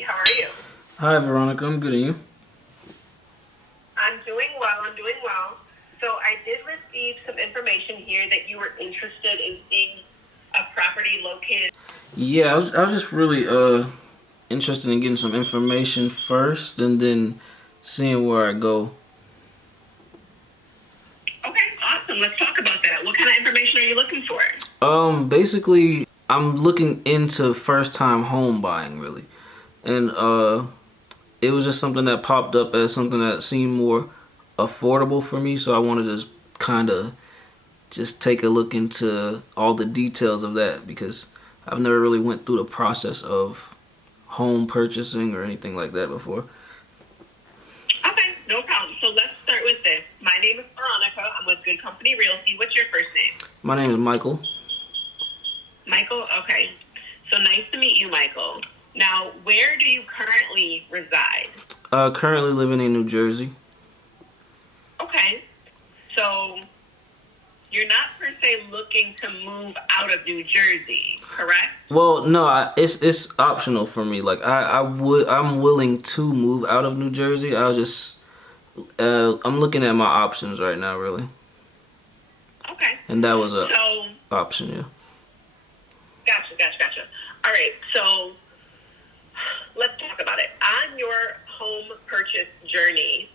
Mikey. How are you? Hi, Veronica. I'm good. And you? I'm doing well. I'm doing well. So I did receive some information here that you were interested in seeing a property located. Yeah, I was just really interested in getting some information first, and then seeing where I go. Okay, awesome. Let's talk about that. What kind of information are you looking for? Basically, I'm looking into first time home buying really, and it was just something that popped up as something that seemed more affordable for me. So I wanted to kind of just take a look into all the details of that because I've never really went through the process of home purchasing or anything like that before. Okay, no problem. So let's start with this. My name is Veronica. I'm with Good Company Realty. What's your first name? My name is Michael. Michael? Okay. So nice to meet you, Michael. Now, where do you currently reside? Currently living in New Jersey. Okay. So you're not per se looking to move out of New Jersey, correct? Well, no, it's optional for me. Like I'm willing to move out of New Jersey. I'm looking at my options right now, really, Okay. and that was a So, option. Yeah. gotcha. All right. So let's talk about it. On your home purchase journey,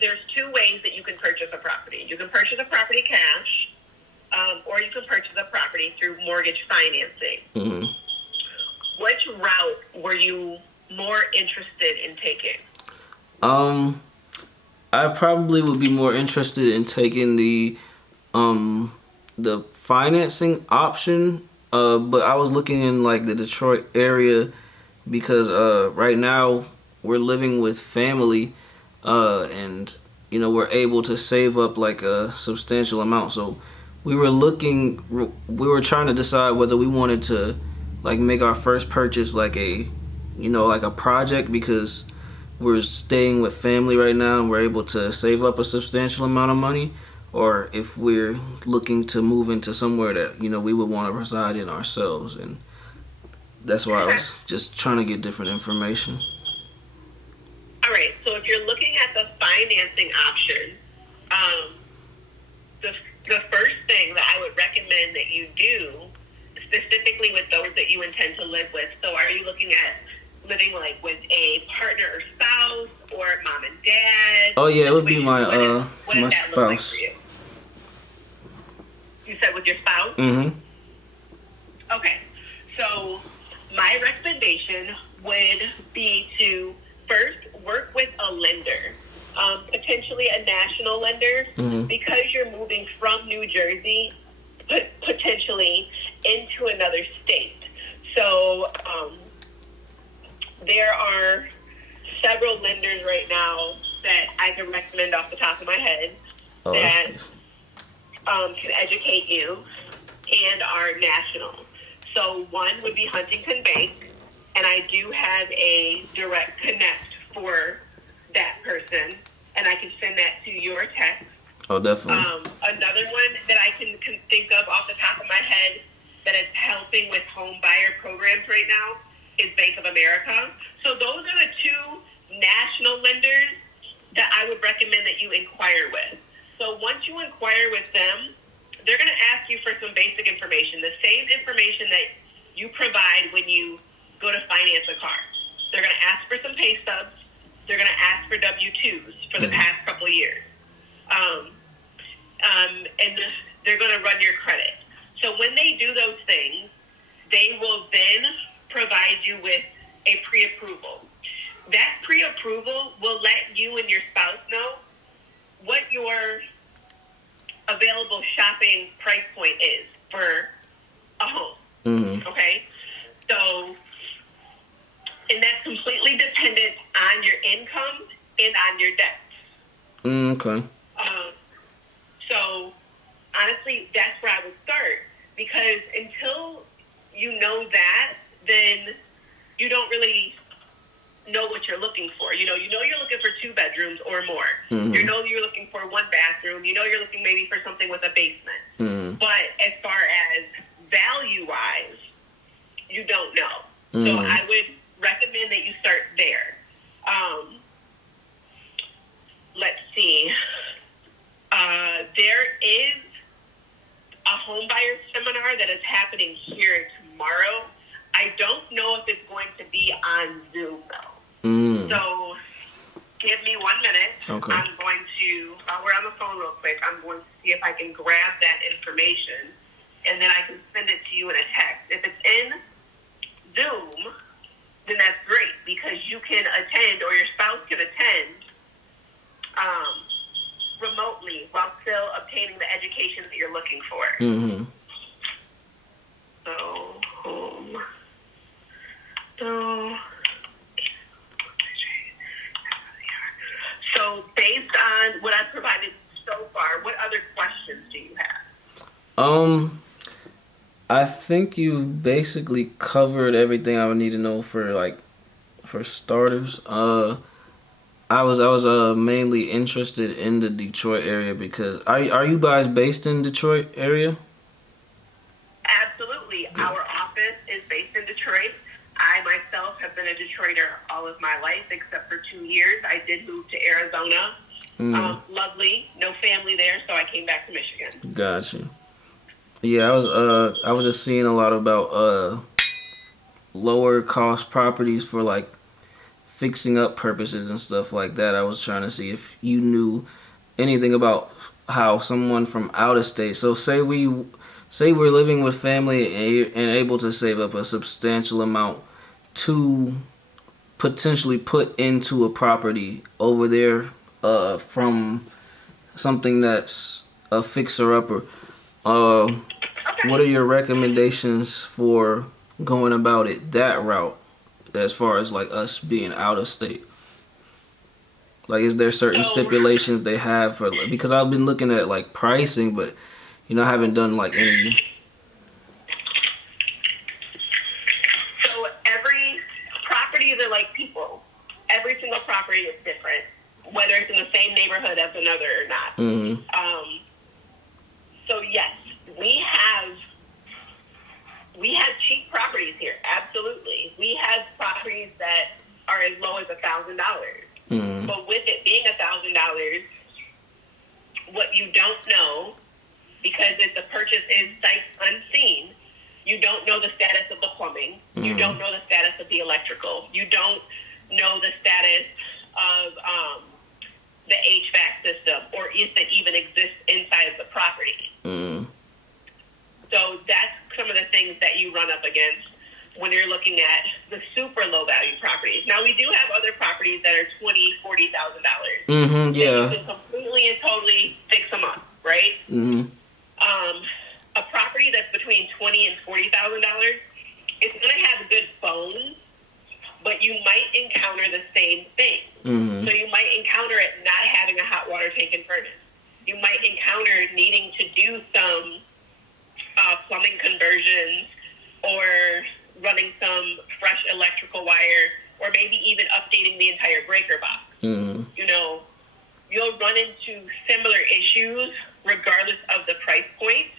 there's two ways that you can purchase a property. You can purchase a property cash, or you can purchase a property through mortgage financing. hmm Which route were you more interested in taking? Um, I probably would be more interested in taking the financing option. But I was looking in like the Detroit area because right now we're living with family, and we're able to save up like a substantial amount. So we were trying to decide whether we wanted to like make our first purchase like like a project because we're staying with family right now and we're able to save up a substantial amount of money, or if we're looking to move into somewhere that we would want to reside in ourselves. And that's why I Okay. was just trying to get different information. All right. So if you're looking at the financing option, um, the, the first thing that I would recommend that you do, specifically with those that you intend to live with. So are you looking at living like with a partner or spouse or mom and dad? Oh yeah, it would be What my does that look like for spouse. you? You said with your spouse? Mhm. Okay. So my recommendation would be to first work with a lender, potentially a national lender, Mhm. because you're moving from New Jersey potentially into another state. So there are several lenders right now that I can recommend off the top of my head Oh, that's that nice. can educate you and are national. So one would be Huntington Bank, and I do have a direct connect for that person, and I can send that to your text. Oh, definitely. Another one that I can think of off the top of my head that is helping with home buyer programs right now is Bank of America. So those are the two national lenders that I would recommend that you inquire with. So once you inquire with them, they're going to ask you for some basic information, the same information that you provide when you go to finance a car. They're going to ask for some pay stubs. They're going to ask for W-2s for the past couple of years. And they're going to run your credit. So when they do those things, they will then provide you with a pre-approval. That pre-approval will let you and your spouse know what your available shopping price point is for a home. Mhm. Okay? So, and that's completely dependent on your income and on your debt. Okay. So, honestly, that's where I would start, because until you know that, then you don't really know what you're looking for. You know you're looking for 2 bedrooms or more. Mhm. You know you're looking for 1 bathroom. You know you're looking maybe for something with a basement. Mhm. But as far as value-wise, you don't know. So I would recommend that you start there. Let's see. There is a homebuyer seminar that is happening here tomorrow. I don't know if it's going to be on Zoom, though. So give me 1 minute. Okay. I'm going to, while we're on the phone real quick, I'm going to see if I can grab that information, and then I can send it to you in a text. If it's in Zoom, then that's great, because you can attend, or your spouse can attend remotely while still obtaining the education that you're looking for. Mm-hmm. So based on what I've provided so far, what other questions do you have? I think you basically covered everything I would need to know for starters. I was mainly interested in the Detroit area because are you guys based in Detroit area? Absolutely. Good. Our office is based in Detroit. I myself have been a Detroiter all of my life, except for 2 years. I did move to Arizona. Lovely. No family there, so I came back to Michigan. Gotcha. Yeah, I was just seeing a lot about lower cost properties for like fixing up purposes and stuff like that. I was trying to see if you knew anything about how someone from out of state. So say we're living with family and able to save up a substantial amount to potentially put into a property over there from something that's a fixer upper. What are your recommendations for going about it that route, as far as like us being out of state? Like, is there certain stipulations they have for, because I've been looking at like pricing, but I haven't done like any. So every properties are like people. Every single property is different, whether it's in the same neighborhood as another or not. Mm-hmm. So yes, we have cheap properties here. Absolutely, we have properties that are as low as $1,000. Mm-hmm. But with it being $1,000, what you don't know, because the purchase is sight unseen, you don't know the status of the plumbing. Mm-hmm. You don't know the status of the electrical. You don't know the status of the HVAC system, or if it even exists inside of the property. Mm-hmm. So that's some of the things that you run up against when you're looking at the super low value properties. Now, we do have other properties that are $20,000-$40,000. Mm-hmm. Yeah. You can completely and totally fix them up, right? Mm-hmm. A property that's between $20,000 and $40,000, it's going to have good bones, but you might encounter the same thing. Mm-hmm. So you might encounter it not having a hot water tank and furnace. You might encounter needing to do some plumbing conversions, or running some fresh electrical wire, or maybe even updating the entire breaker box. Mm-hmm. You'll run into similar issues regardless of the price point.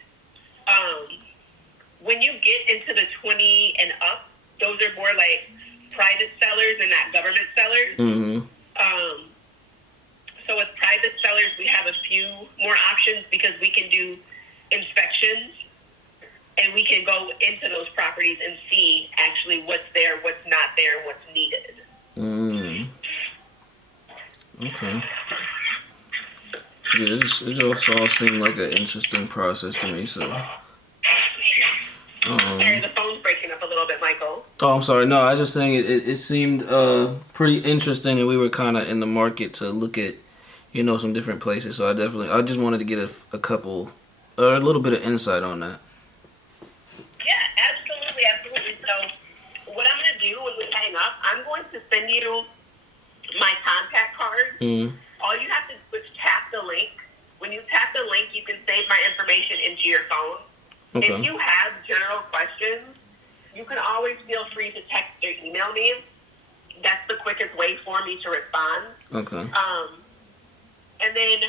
When you get into the 20 and up, those are more like private sellers and not government sellers. Mm-hmm. So with private sellers, we have a few more options because we can do inspections, and we can go into those properties and see actually what's there, what's not there, and what's needed. Okay. Yeah, it just all seemed like an interesting process to me. So. Sorry, the phone's breaking up a little bit, Michael. Oh, I'm sorry. No, I was just saying it seemed pretty interesting, and we were kind of in the market to look at, some different places. So I just wanted to get a little bit of insight on that. Yeah, absolutely. So what I'm going to do when we hang up, I'm going to send you my contact card. Mm. All you have to do is tap the link. When you tap the link, you can save my information into your phone. Okay. If you have general questions, you can always feel free to text or email me. That's the quickest way for me to respond. Okay. And then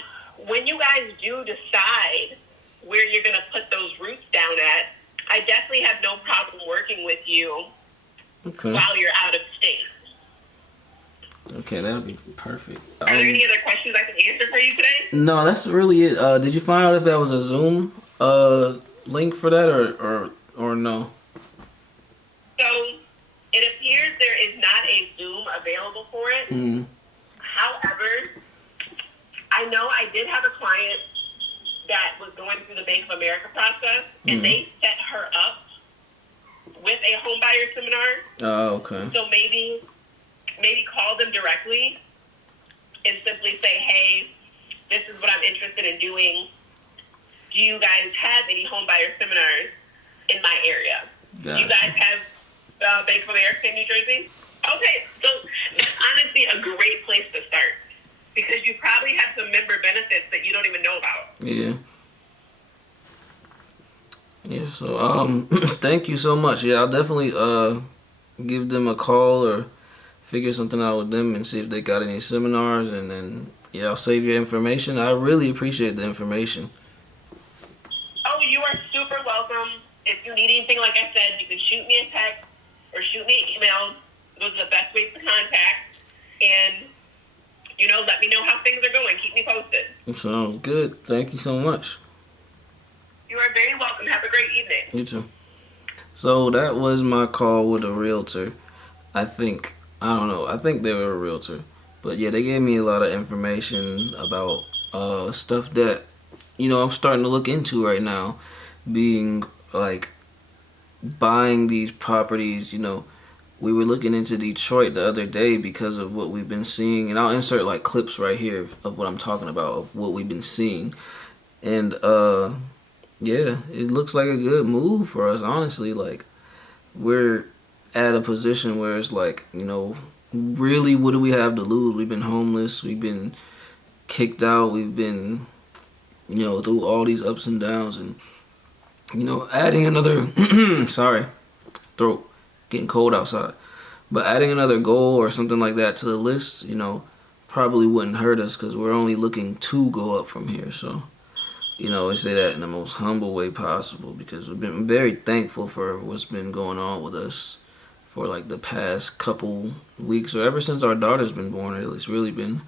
when you guys do decide where you're going to put those roots down at, I definitely have no problem working with you Okay. while you're out of state. Okay, that would be perfect. Are there any other questions I can answer for you today? No, that's really it. Did you find out if that was a Zoom link for that or no? So it appears there is not a Zoom available for it. Mm. However, I know I did have a client that was going through the Bank of America process, and they set her up with a home buyer seminar. Oh, okay. So maybe call them directly and simply say, hey, this is what I'm interested in doing. Do you guys have any home buyer seminars in my area? Gotcha. You guys have Bank of America in New Jersey? Okay, so that's honestly a great place to start because you probably have some member benefits that you don't even know about. Yeah. Yeah, so thank you so much. Yeah, I'll definitely give them a call or figure something out with them and see if they got any seminars, and then yeah, I'll save your information. I really appreciate the information. Oh, you are super welcome. If you need anything, like I said, you can shoot me a text or shoot me an email. Those are the best ways to contact. And, let me know how things are going. Keep me posted. Sounds good. Thank you so much. You are very welcome. Have a great evening. You too. So that was my call with a realtor. I think they were a realtor. But yeah, they gave me a lot of information about stuff that, I'm starting to look into right now. Being like buying these properties, we were looking into Detroit the other day because of what we've been seeing. And I'll insert like clips right here of what I'm talking about, of what we've been seeing. And yeah, it looks like a good move for us, honestly. Like, we're at a position where it's like, really, what do we have to lose? We've been homeless. We've been kicked out. We've been, through all these ups and downs. And, adding another, sorry, throat, getting cold outside. But adding another goal or something like that to the list, probably wouldn't hurt us because we're only looking to go up from here. So, I say that in the most humble way possible because we've been very thankful for what's been going on with us for like the past couple weeks, or ever since our daughter's been born. It's really been,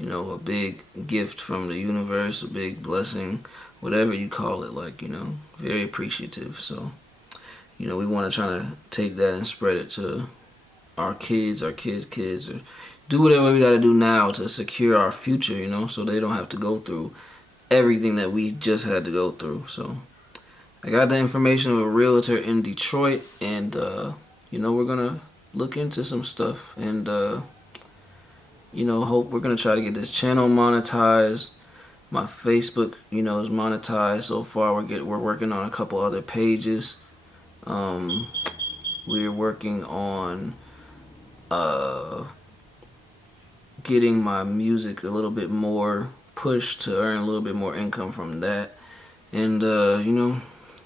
a big gift from the universe, a big blessing, whatever you call it, like, very appreciative. So, we want to try to take that and spread it to our kids' kids, or do whatever we got to do now to secure our future, so they don't have to go through everything that we just had to go through. So I got the information of a realtor in Detroit, and we're gonna look into some stuff, and hope we're gonna try to get this channel monetized. My Facebook, is monetized so far. We're working on a couple other pages. We're working on getting my music a little bit more push to earn a little bit more income from that, and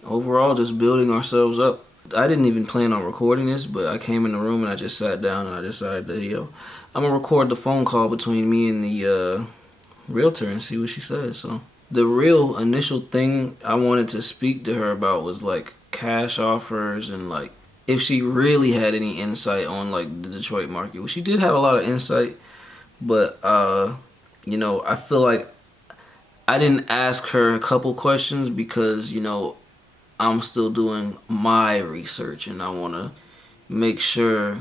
overall just building ourselves up. I didn't even plan on recording this, but I came in the room and I just sat down and I decided that I'm gonna record the phone call between me and the realtor and see what she says. So the real initial thing I wanted to speak to her about was like cash offers, and like if she really had any insight on like the Detroit market. Well, she did have a lot of insight, but I feel like I didn't ask her a couple questions because, I'm still doing my research and I want to make sure,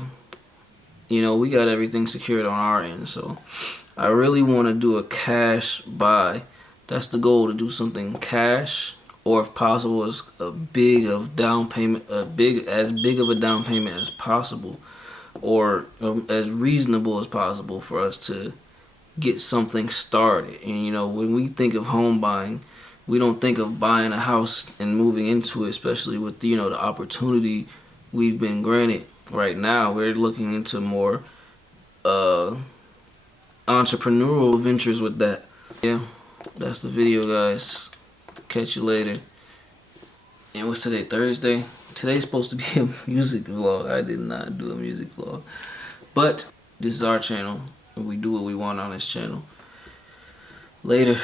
we got everything secured on our end. So I really want to do a cash buy. That's the goal, to do something cash, or if possible, as big of a down payment as possible, or as reasonable as possible for us to get something started. And when we think of home buying, we don't think of buying a house and moving into it, especially with the opportunity we've been granted right now. We're looking into more entrepreneurial ventures with that. Yeah, that's the video, guys. Catch you later. And what's today? Thursday? Today's supposed to be a music vlog. I did not do a music vlog, but this is our channel and we do what we want on this channel. Later.